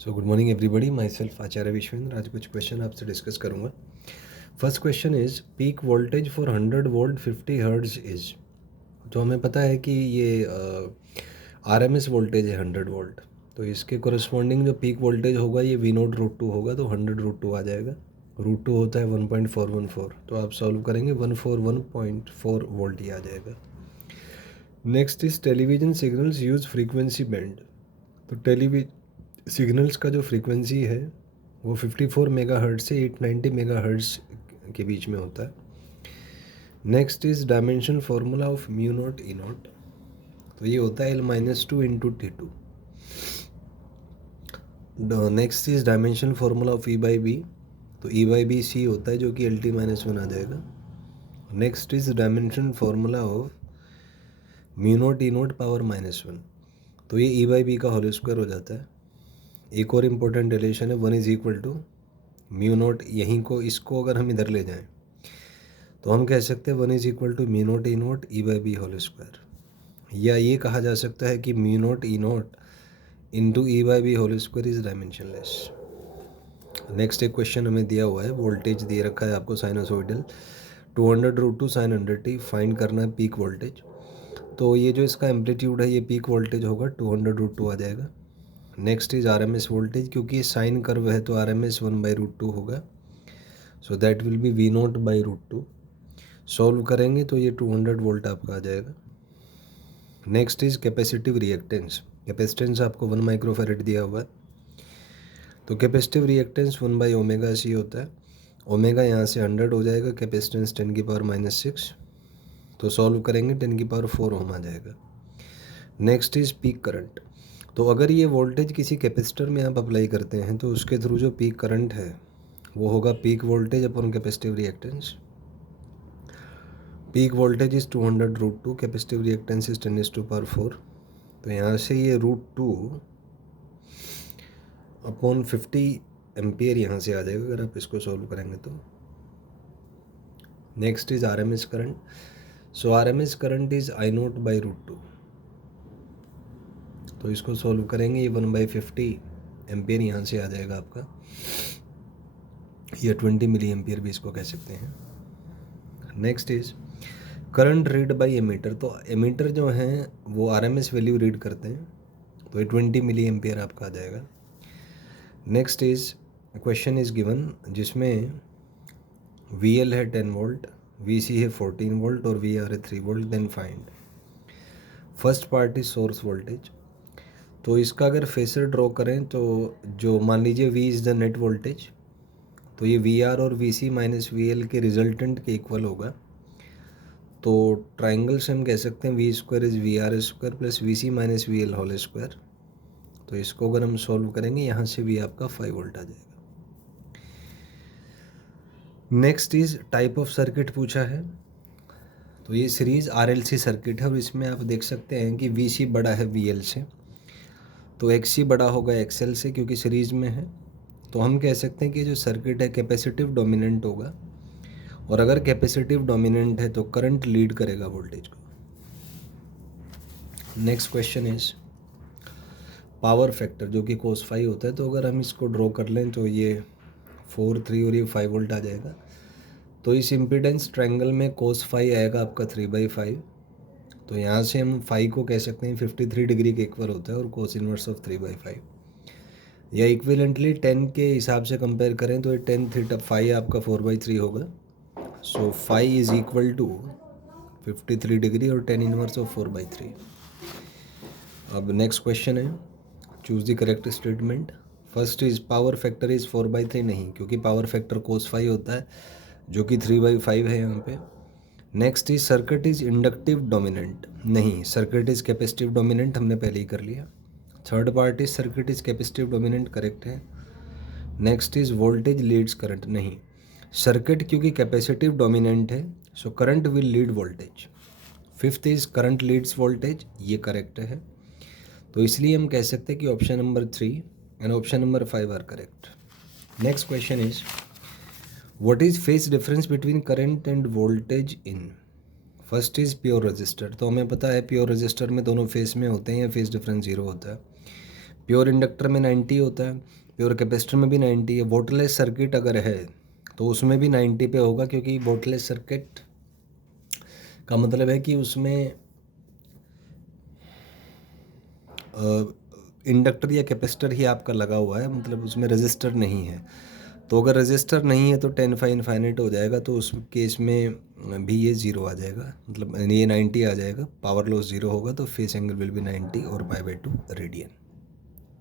सो good morning everybody, myself Acharya Vishwendra. आज कुछ question आपसे डिस्कस करूंगा। First question is peak voltage for 100 volt 50 hertz is. तो हमें पता है कि ये आरएमएस वोल्टेज है 100 वोल्ट, तो इसके कोरस्पॉन्डिंग जो पीक वोल्टेज होगा ये वी नोट रूट टू होगा, तो 100 रूट टू आ जाएगा। रूट टू होता है 1.414, तो आप सॉल्व करेंगे 141.4 वोल्ट ही आ जाएगा। Next is television signals use frequency band. तो टेलीविजन सिग्नल्स का जो फ्रीक्वेंसी है वो 54 मेगाहर्ट्ज से 890 मेगाहर्ट्ज के बीच में होता है। Next is dimension formula of mu nought E not. तो ये होता है L-2 into T2। Next is dimension formula of E/B। तो E/B C होता है जो कि LT-1 आ जाएगा। Next is dimension formula of mu nought E not power -1। तो ये E/B का होल स्क्वायर हो जाता है। एक और इम्पोर्टेंट रिलेशन है 1 is equal to mu nought. यहीं को इसको अगर हम इधर ले जाएं तो हम कह सकते हैं 1 is equal to mu nought E nought E/B whole square, या ये कहा जा सकता है कि mu nought E nought into E/B whole square is dimensionless. Next एक क्वेश्चन हमें दिया हुआ है, वोल्टेज दे रखा है आपको sinusoidal 200 root two sine 100t, find करना है पीक वोल्टेज। तो ये जो इसका एम्पलीट्यूड है ये पीक वोल्टेज होगा 200 रूट टू आ जाएगा। नेक्स्ट इज आरएमएस वोल्टेज, क्योंकि ये साइन कर्व है तो आरएमएस 1/√2 होगा, so that will be V nought by root two. Solve करेंगे तो ये 200 वोल्ट आपका आ जाएगा। Next is capacitive reactance. Capacitance आपको 1 माइक्रोफैरेड दिया हुआ है, तो कैपेसिटिव रिएक्टेंस 1/ओमेगा C होता है। ओमेगा यहाँ से 100 हो जाएगा, कैपेसिटेंस 10⁻⁻⁶, तो सॉल्व करेंगे 10⁻⁴ ओम आ जाएगा। Next is peak current. तो अगर ये वोल्टेज किसी कैपेसिटर में आप अप्लाई करते हैं तो उसके थ्रू जो पीक करंट है वो होगा peak voltage upon capacitive reactance. Peak voltage is 200 root two, capacitive reactance is 10⁻⁴। तो यहाँ से ये √2 अपॉन 50 एम्पियर यहाँ से आ जाएगा अगर आप इसको सॉल्व करेंगे तो। Next is RMS current. So RMS current is I0/√2। तो इसको सॉल्व करेंगे, ये 1/50 एम्पियर यहाँ से आ जाएगा आपका, या 20 मिली एम्पियर भी इसको कह सकते हैं। Next is current read by ammeter. तो एमीटर जो हैं वो आरएमएस वैल्यू रीड करते हैं, तो ये 20 मिली एम्पियर आपका आ जाएगा। Next is question is given जिसमें VL है 10 वोल्ट, VC है 14 वोल्ट और VR है 3 volt, then find. First part is source voltage. तो इसका अगर फेसर ड्रॉ करें तो जो मान लीजिए V is the net voltage, तो ये VR और VC माइनस VL के रिजल्टेंट के इक्वल होगा। तो ट्राइंगल से हम कह सकते हैं V² is VR² plus VC minus VL whole square. तो इसको अगर हम सॉल्व करेंगे यहाँ से भी आपका 5 वोल्ट आ जाएगा। Next is type of circuit पूछा है, तो ये सीरीज RLC सर्किट है और इसमें आप देख सकते हैं कि VC बड़ा है VL से, तो XC बड़ा होगा XL से क्योंकि सीरीज में है। तो हम कह सकते हैं कि जो सर्किट है कैपेसिटिव डोमिनेंट होगा, और अगर कैपेसिटिव डोमिनेंट है तो करंट लीड करेगा वोल्टेज को। Next question is power factor जो कि cos फाई होता है। तो अगर हम इसको ड्रॉ कर लें तो ये 4, 3 और ये 5 वोल्ट आ जाएगा। तो इस इम्पीडेंस ट्रायंगल में cos फाई आएगा आपका 3/5। तो यहाँ से हम फाई को कह सकते हैं 53 डिग्री के इक्वल होता है और cos इनवर्स ऑफ 3/5, या इक्विवेलेंटली 10 के हिसाब से कंपेयर करें तो ये 10 थीटा फाई आपका 4/3 होगा। So phi is equal to 53 degree और 10 इनवर्स ऑफ 4/3। अब नेक्स्ट क्वेश्चन है, choose the correct statement. First is power factor is 4/3, नहीं, क्योंकि पावर फैक्टर cos फाई होता है जो कि 3/5 है यहाँ पे। Next is circuit is inductive dominant, नहीं, सर्किट इज कैपेसिटिव डोमिनेंट, हमने पहले ही कर लिया। Third part is circuit is capacitive dominant, correct है। Next is voltage leads current, नहीं, सर्किट क्योंकि कैपेसिटिव डोमिनेंट है so current will lead voltage. Fifth is current leads voltage, ये करेक्ट है। तो इसलिए हम कह सकते हैं कि option number 3 and option number 5 are correct. Next question is what is phase difference between current end voltage in. First is pure resistor. तो हमें पता है प्योर रजिस्टर में दोनों फेज में होते हैं या फेज डिफरेंस 0 होता है। प्योर इंडक्टर में 90 होता है, प्योर कैपेसिटर में भी 90 है। वोल्टलेस सर्किट अगर है तो उसमें भी 90 पे होगा, क्योंकि वोल्टलेस सर्किट का मतलब है कि उसमें इंडक्टर या कैपेसिटर ही आपका लगा हुआ है, मतलब उसमें रजिस्टर नहीं है। तो अगर रजिस्टर नहीं है तो 10 फाइ इनफाइनाइट हो जाएगा, तो उस केस में भी ये 0 आ जाएगा, मतलब ये 90 आ जाएगा। पावर लॉस 0 होगा तो फेस एंगल विल बी 90 और π/2 रेडियन।